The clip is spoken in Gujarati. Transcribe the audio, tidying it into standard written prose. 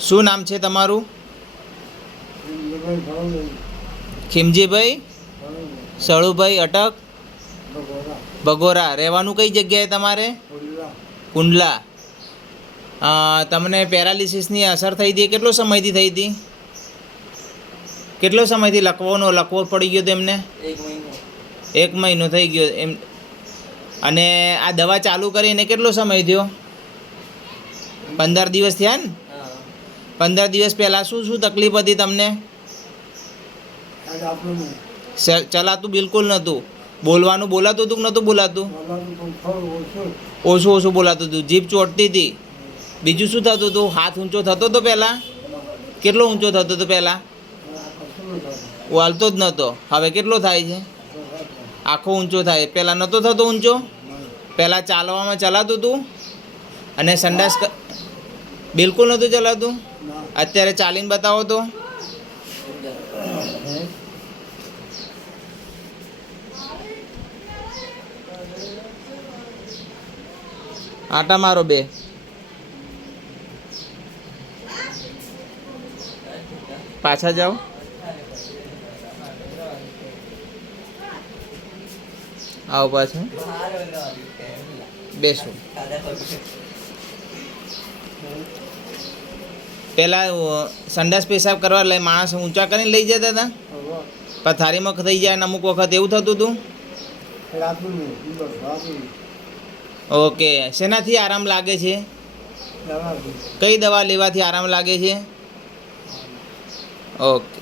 શું નામ છે તમારું? ખીમજીભાઈ સળુભાઈ અટક બગોરા. રહેવાનું કઈ જગ્યાએ તમારે? કુંડલા. તમને પેરાલિસિસની અસર થઈ હતી? કેટલો સમયથી થઈ હતી? કેટલો સમયથી લકવો પડી ગયો તેમને? 1 મહિનો થઈ ગયો એમ. અને આ દવા ચાલુ કરીને કેટલો સમય થયો? 15 દિવસ થયા ને? 15 દિવસ પહેલાં શું શું તકલીફ હતી તમને? ચલાતું બિલકુલ નહોતું. બોલવાનું બોલાતું હતું કે નહોતું બોલાતું? ઓછું બોલાતું હતું. જીભ ચોટતી હતી. બીજું શું થતું હતું? હાથ ઊંચો થતો હતો પહેલાં? કેટલો ઊંચો થતો હતો પહેલાં? વાલતો જ નહોતો. હવે કેટલો થાય છે? આખો ઊંચો થાય. પહેલાં નહોતો થતો ઊંચો? પહેલાં ચાલવામાં ચલાતું હતું? અને સંડાસ બિલકુલ નહોતું ચલાતું? અત્યારે ચાલીને બતાવો તો. આટા મારો 2. પાછા જાઓ. આવો પાછું. બેસો. પેલા સંડાસ પેશાબ કરવા લઈ માણસ ઊંચા કરીને લઈ જતા હતા? પથારીમાં થઈ જાય ને અમુક વખત એવું થતું હતું? ઓકે. શેનાથી આરામ લાગે છે? કઈ દવા લેવાથી આરામ લાગે છે? ઓકે.